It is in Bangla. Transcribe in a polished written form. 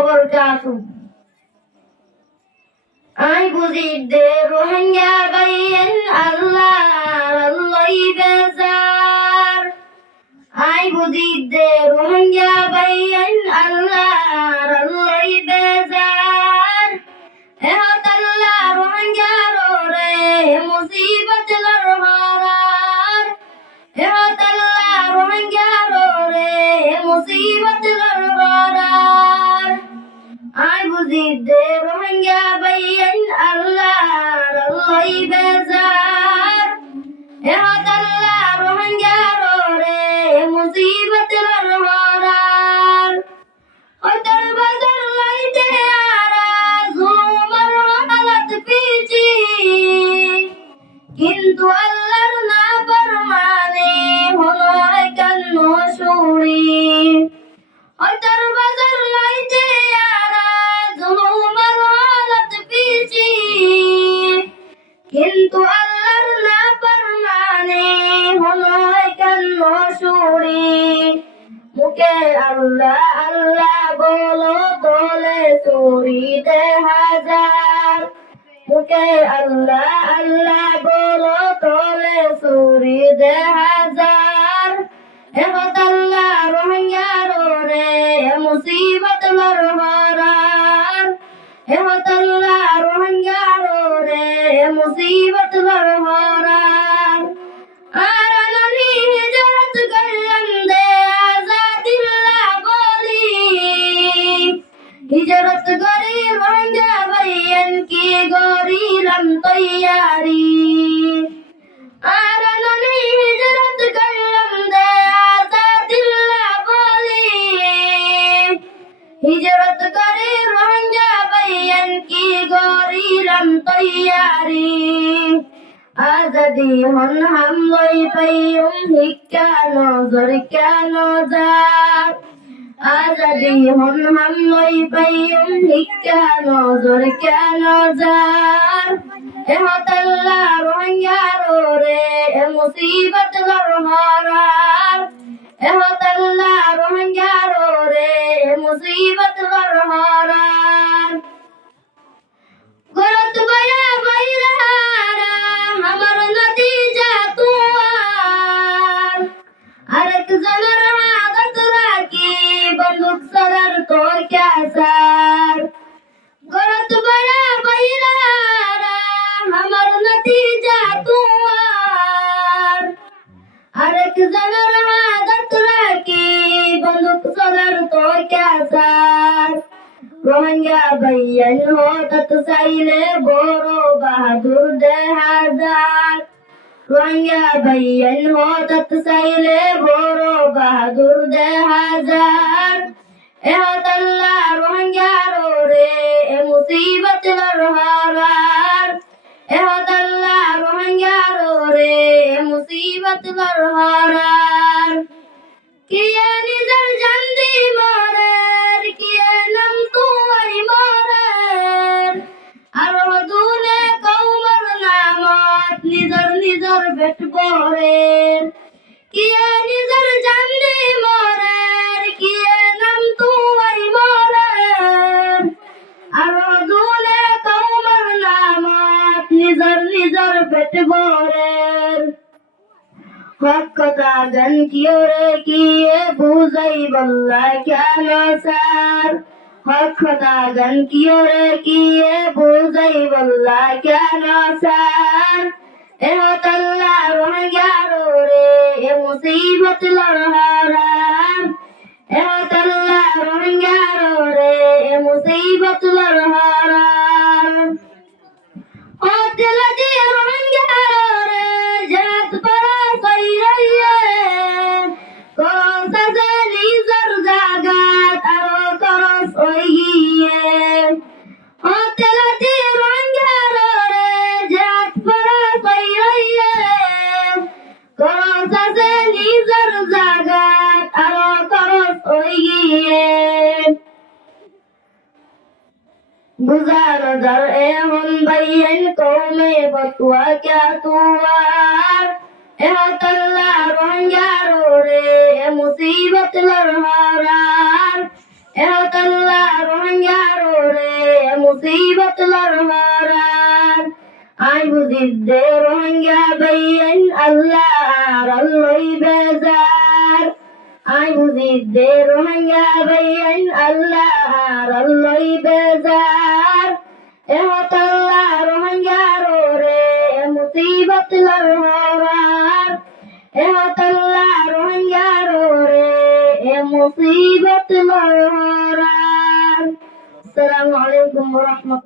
وبركاته. I believe the Rohingya bayan Allah bezar. I believe the Rohingya bayan Allah bezar. Ehat Allah Rohingya rore musibat larharar. Ehat Allah Rohingya rore musibat larharar. I believe the Rohingya bayan Allah bezar. Ehat Allah Rohingya rore musibat larharar. Otar bazar laite ara zumar halat pichi. Kintu Allah'r na farmane holo ekanno shuri. Otar bazar laite কিন্তু আল্লাহর নাফরমানে হলো একান্ন সুরি মুখে আল্লাহ আল্লাহ বলো বলে চুরি হাজার মুখে আল্লাহ আল্লাহ বলো বলে চুরি হাজার এহত আল্লাহ রোহিঙ্গা রে মুসিবত লরহারার এহত আল্লাহ রোহিঙ্গা রে মুসিবত লরহারার আর আনানি হিজরত করলাম দে আজাদিল্লাহ বলি হিজরত করি রোহিঙ্গা ভাইয়ান কি গরিলাম তৈয়ারি আর আনানি হিজরত করলাম দে আজাদিল্লাহ বলি হিজরত করি রোহিঙ্গা ভাইয়ান কি গরিলাম তৈয়ারি আজাদি হন হামলই পাইম হিক্কা নজর কেন যার আজাদি হন হামলই পাইম হিক্কা নজর কেন যার এহত আল্লাহ রোহিঙ্গা রে মুসিবত লরহারার এহত আল্লাহ রোহিঙ্গা রে মুসিবত লরহারার গরত বয়া বাইরারা আমার নতিজা তুয়ার আরেক জনের আদত রাখি বন্দুক সদর তো ক্যাসার গরত বয়া বাইরারা আমার নতিজা তুয়ার আরেক জনের আদত রাখি বন্দুক সদর তো ক্যাসার রোহিঙ্গা ভাইয়ান হঠাৎ চাইলে বড় বাহাদুর হাজার রোহিঙ্গা ভাইয়ান হঠাৎ চাইলে বড় বাহাদুর হাজার এহত আল্লাহ রোহিঙ্গা রে মুসিবত লরহারার এহত আল্লাহ রোহিঙ্গা রে মুসিবত লরহারার কিয়ে নিজর জান্দি মরের কিয়ে নাম তুয়াই মরের আরো দুনে কৌমর নামত নিজর নিজর বেট পরের কিয়ে নিজর জান্দি মরের কিয়ে নাম তুয়াই মরের আরো দুনে কৌমর নামত নিজর নিজর বেট পরের হক কথা গান কিয়রে কিয়ে বুঝাই বল্লা কেন স্যার হক কথা গান কিয়রে কিয়ে বুঝাই বল্লা কেন স্যার এহত আল্লাহ রোহিঙ্গা রে মুসিবত লরহারার এহত আল্লাহ রোহিঙ্গা রে মুসিবত লরহারার ও দিল দি রোহিঙ্গা রে জাত পারা কইরাইয়ে কোসা যে নিজর জাগাত আরো করস ওই গিয়ে ও দিল দি রোহিঙ্গা রে জাত পারা কইরাইয়ে কোসা যে নিজর জাগাত আরো করস ওই গিয়ে गुजार दर एहन बैन कौमे बतुआ क्या तुआर एहत अल्लाह रोहिंग्या रे मुसीबत लरहारार ehotalla rohangyarore musibat larharan ay buzidde rohangya bayen Allah alloi bezar ay buzidde rohangya bayen Allah alloi bezar ehotalla rohangyarore musibat larharan ehotalla rohangyarore musibat larharan. Assalamualaikum warahmatullahi